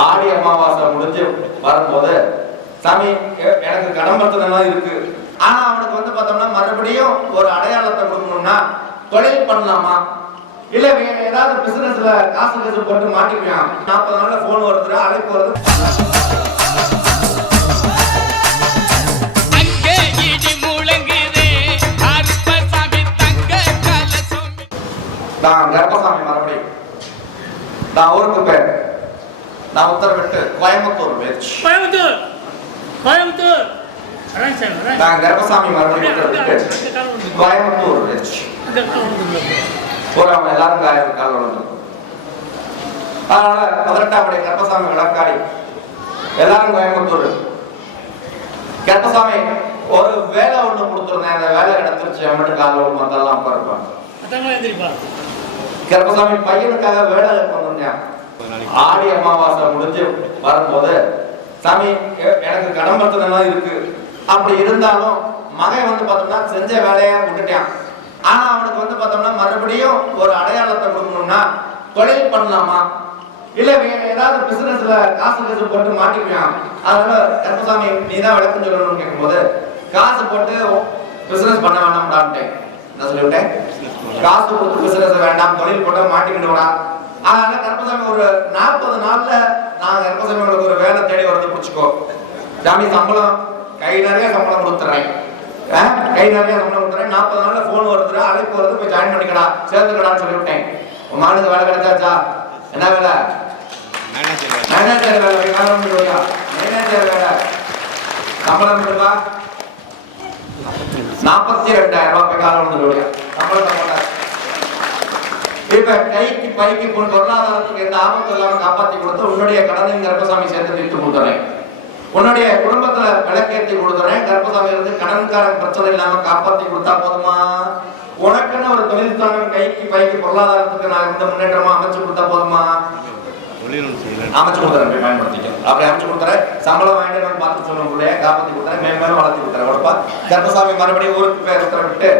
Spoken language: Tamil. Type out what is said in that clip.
ஆடி அமாவாசை முடிஞ்சு வரும்போது சாமி எனக்கு கடம்பத்தனம் இருக்கு, ஆனா அவனுக்கு வந்து பார்த்தோம்னா மறுபடியும் ஒரு அடையாளத்தை கொடுக்கணும்னா தொழில் பண்ணலாமா, இல்ல வேற ஏதாவது பிசினஸ்ல காசு போட்டு மாட்டிக்கலாம். 40 நாள்ல போன் வருது, அழைப்பு வருது. நான் கர்ப்பசாமி மறுபடியும் நான் ஊருக்கு பேர் நான் உத்தரவிட்டு கோயம்புத்தூர் முயற்சி நான் கர்ப்பசாமி மறுபடியும் கோயம்புத்தூர் முயற்சி அவங்க எல்லாரும் கால் வளர்ந்து. அதனால 18ஆம் கர்ப்பசாமி விளக்காடி எல்லாரும் கோயம்புத்தூர். கர்ப்பசாமி ஒரு வேலை ஒண்ணு கொடுத்துருந்தேன், அந்த வேலை எடுத்துருச்சு. அவன் கால மத்தெல்லாம் இருப்பான். கர்ப்பசாமி பையனுக்காக வேலை வந்திருந்தேன். ஆடி அமாவாசை முடிஞ்சு வரும்போது சாமி எனக்கு கடம்பத்தனம் இருக்கு, அப்படி இருந்தாலும் மகன் வந்து பார்த்தோம்னா செஞ்ச வேலையா விட்டுட்டான். ஆனா அவனுக்கு வந்து பார்த்தோம்னா மறுபடியும் ஒரு அடையாளத்தை கொடுக்கணும்னா தொழில் பண்ணலாமா, இல்ல வேற ஏதாவது பிசினஸ்ல காசு போட்டு மாட்டிக்கலாம். அதனால கர்ப்பசாமி நீதான் விளக்கம் சொல்லணும்னு கேட்கும்போது காசு போட்டு பிசினஸ் பண்ண வேண்டாம்டான்ட்டேன். என்ன சொல்லிவிட்டேன்? காசு கொடுத்து பிசினஸ் வேண்டாம், தொழில் போட்டு மாட்டிக்கிடுவா. அதனால கர்ப்பசாமி ஒரு 40 நாள்ல நான் கர்ப்பசாமி ஒரு வேலை தேடி வரது பிடிச்சிக்கோ சாமி, சம்பளம் கை நிறைய சம்பளம் கொடுத்துறேன், கை நிறைய சம்பளம் கொடுத்துறேன். 40 நாள்ல போன் வருது, அழைப்பு வருது, போய் ஜாயின் பண்ணிக்கடா, சேர்ந்துக்கடான்னு சொல்லிவிட்டேன். உன் மகனுக்கு வேலை கிடைச்சாச்சா? என்ன வேலை? மேனேஜர் வேலை. மேனேஜர் வேலை சம்பளம் கொடுப்பா 42,000 ரூபாய் காலம் வந்து சம்பளத்தை போட்டார். இப்ப கைக்கு பைக்கு பொருளாதாரத்துக்கு எந்த ஆபத்து இல்லாம காப்பாத்தி கொடுத்து உன்னுடைய கடனையும் கர்ப்பசாமி சேர்த்து தீர்த்து கொடுத்துறேன். உன்னுடைய குடும்பத்துல விளக்கேற்றி கொடுத்துறேன். கர்ப்பசாமி இருந்து கடன்காரன் பிரச்சனை இல்லாம காப்பாத்தி கொடுத்தா போதுமா? உனக்குன்னு ஒரு தொழில் தானம் கைக்கு பைக்கு பொருளாதாரத்துக்கு நான் இந்த முன்னேற்றமா அமைச்சு கொடுத்தா போதுமா? அமைச்சு கொடுத்துறேன், பயன்படுத்திக்க. அப்படி அமைச்சு கொடுத்துறேன். சம்பளம் வாங்கிட்டு பார்த்து சொல்லுவோம், காப்பாத்தி கொடுத்துறேன், மேலும் வளர்த்தி கொடுத்துறேன். கர்ப்பசாமி மறுபடியும் ஊருக்கு பேர் உத்தரவிட்டு